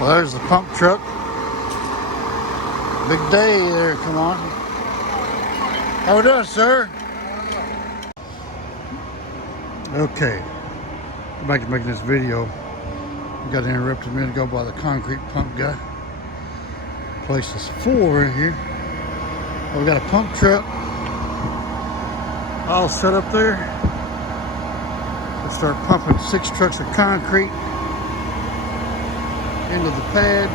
Well, there's the pump truck. Big day there, come on. How we doing, sir? Okay, I'm back to making this video. I got interrupted a minute ago by the concrete pump guy. Place is full right here. We got a pump truck all set up there. Let's start pumping 6 trucks of concrete into the pad.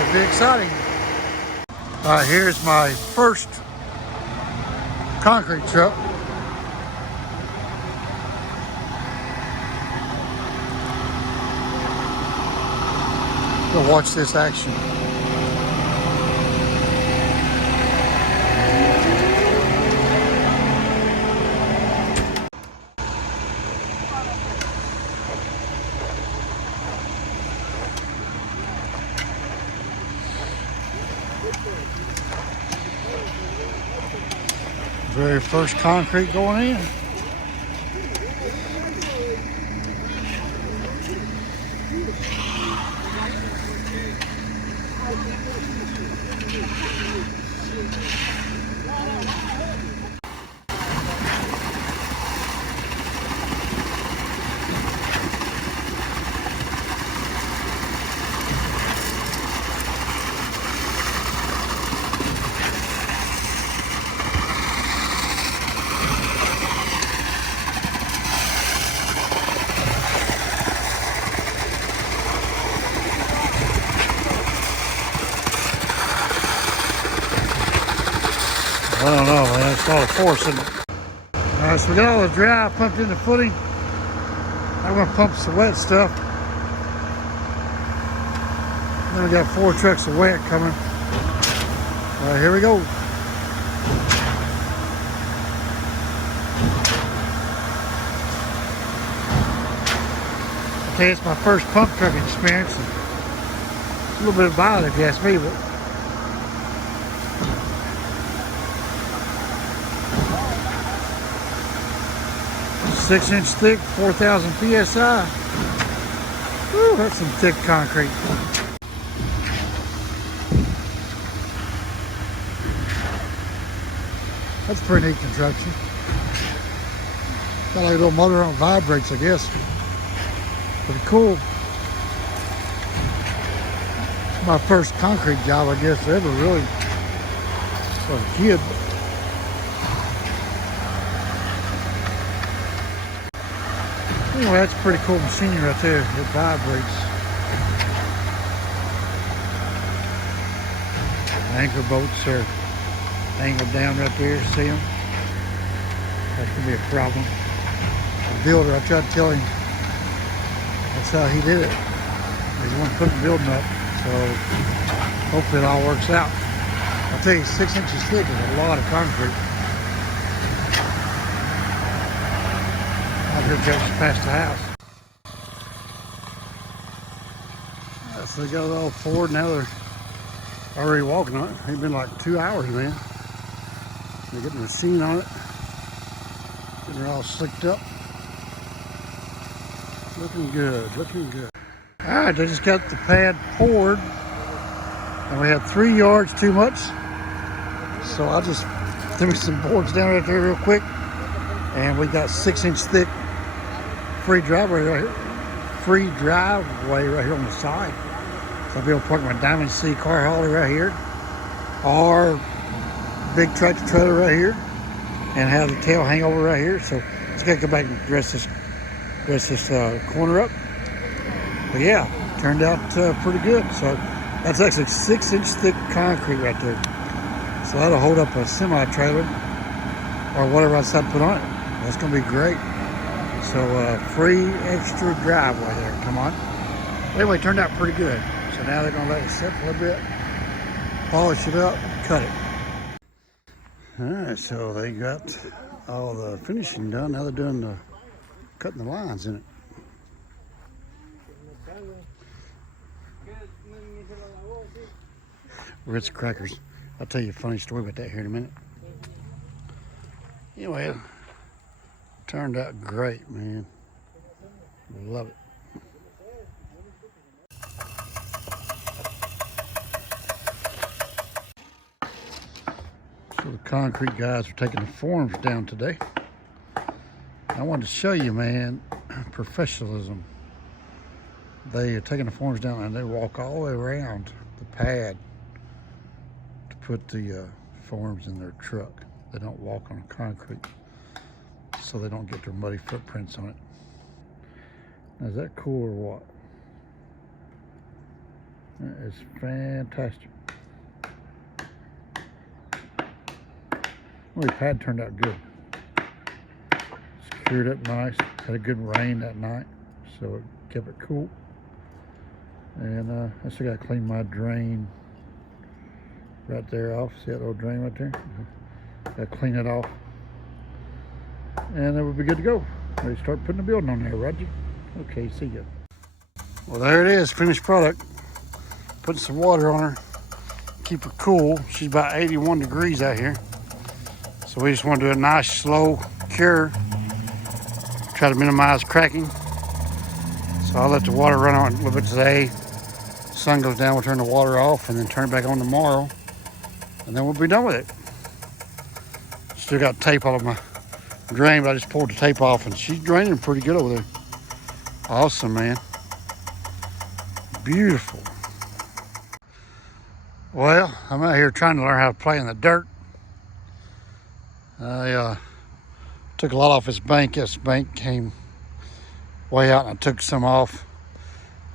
It'll be exciting. All right, here's my first concrete truck. Go watch this action. Very first concrete going in. I don't know, man. It's a lot of force in it. Alright, so we got all the dry pumped in the footing. I'm going to pump some wet stuff. Then we got 4 trucks of wet coming. Alright, here we go. Okay, it's my first pump truck experience. It's a little bit violent if you ask me, but 6-inch thick, 4,000 PSI. Woo, that's some thick concrete. That's a pretty neat construction. Got like a little motor on vibrates, I guess. Pretty cool. It's my first concrete job, I guess, ever really. As a kid. Anyway, that's a pretty cool machine right there. It vibrates. Anchor boats are angled down right there. See them? That could be a problem. The builder, I tried to tell him that's how he did it. He's the one putting the building up. So hopefully it all works out. I'll tell you, 6 inches thick is a lot of concrete. Here just past the house. So they got it all poured. Now they're already walking on it. It's been like 2 hours, man. They're getting the machine on it. Getting it all slicked up. Looking good, looking good. All right, they just got the pad poured. And we had 3 yards too much. So I'll just threw some boards down right there real quick. And we got 6-inch thick free driveway right here. Free driveway right here on the side. So I'll be able to park my Diamond C car hauler right here. Or big tractor trailer right here. And have the tail hang over right here. So just gotta go back and dress this corner up. But yeah, turned out pretty good. So that's actually 6-inch thick concrete right there. So that'll hold up a semi-trailer or whatever I decide to put on it. That's gonna be great. So free extra driveway there, come on. Anyway, it turned out pretty good. So now they're gonna let it sit for a bit, polish it up, cut it. All right, so they got all the finishing done. Now they're doing the cutting the lines in it. Ritz crackers. I'll tell you a funny story about that here in a minute. Anyway, it turned out great, man. Love it. So the concrete guys are taking the forms down today. I wanted to show you, man, professionalism. They are taking the forms down and they walk all the way around the pad to put the forms in their truck. They don't walk on concrete so they don't get their muddy footprints on it. Now, is that cool or what? That is fantastic. Well, the pad turned out good. Secured up nice. Had a good rain that night, so it kept it cool. And I still got to clean my drain right there off. See that little drain right there? Got to clean it off. And then we'll be good to go. Ready to start putting the building on there, Roger. Okay, see ya. Well, there it is, finished product. Putting some water on her. Keep her cool. She's about 81 degrees out here. So we just want to do a nice, slow cure. Try to minimize cracking. So I'll let the water run on a little bit today. Sun goes down, we'll turn the water off and then turn it back on tomorrow. And then we'll be done with it. Still got tape all of my drain, but I just pulled the tape off and she's draining pretty good over there. Awesome, man. Beautiful. Well, I'm out here trying to learn how to play in the dirt. I took a lot off this bank. This bank came way out and I took some off.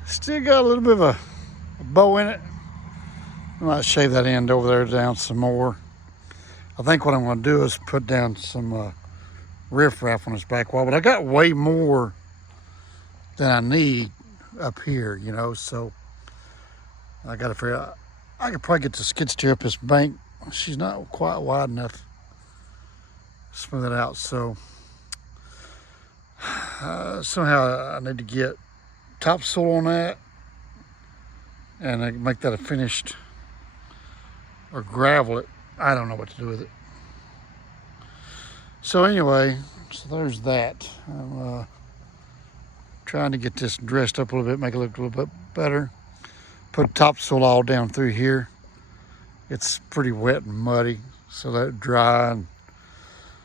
Still got a little bit of a bow in it. I might shave that end over there down some more. I think what I'm going to do is put down some riffraff on this back wall, but I got way more than I need up here, you know, so I got to figure out. I could probably get the skid steer up this bank. She's not quite wide enough to smooth it out, so somehow I need to get topsoil on that and I can make that a finished, or gravel it. I don't know what to do with it. So anyway, so there's that. I'm trying to get this dressed up a little bit, make it look a little bit better. Put topsoil all down through here. It's pretty wet and muddy, so let it dry and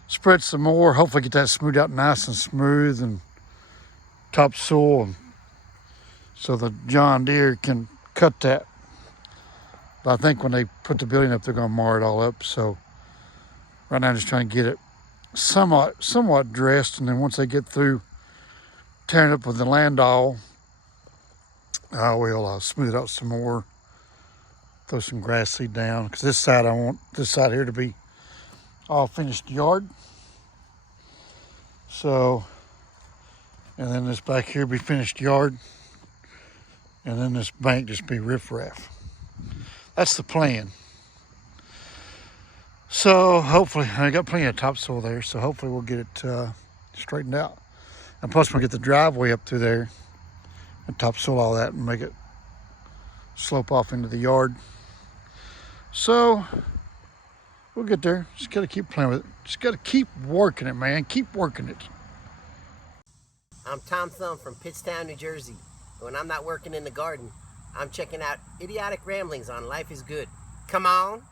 spread some more. Hopefully get that smoothed out nice and smooth and topsoil, so the John Deere can cut that. But I think when they put the building up, they're going to mar it all up. So right now I'm just trying to get it somewhat dressed, and then once they get through tearing it up with the landau, I will smooth it out some more, throw some grass seed down, because this side, I want this side here to be all finished yard. So, and then this back here be finished yard, and then this bank just be riffraff. That's the plan. So hopefully, I got plenty of topsoil there, so hopefully we'll get it straightened out. And plus we'll get the driveway up through there and topsoil all that and make it slope off into the yard. So we'll get there. Just gotta keep playing with it. Just gotta keep working it, man. Keep working it. I'm Tom Thumb from Pittstown, New Jersey. When I'm not working in the garden, I'm checking out idiotic ramblings on Life is Good. Come on.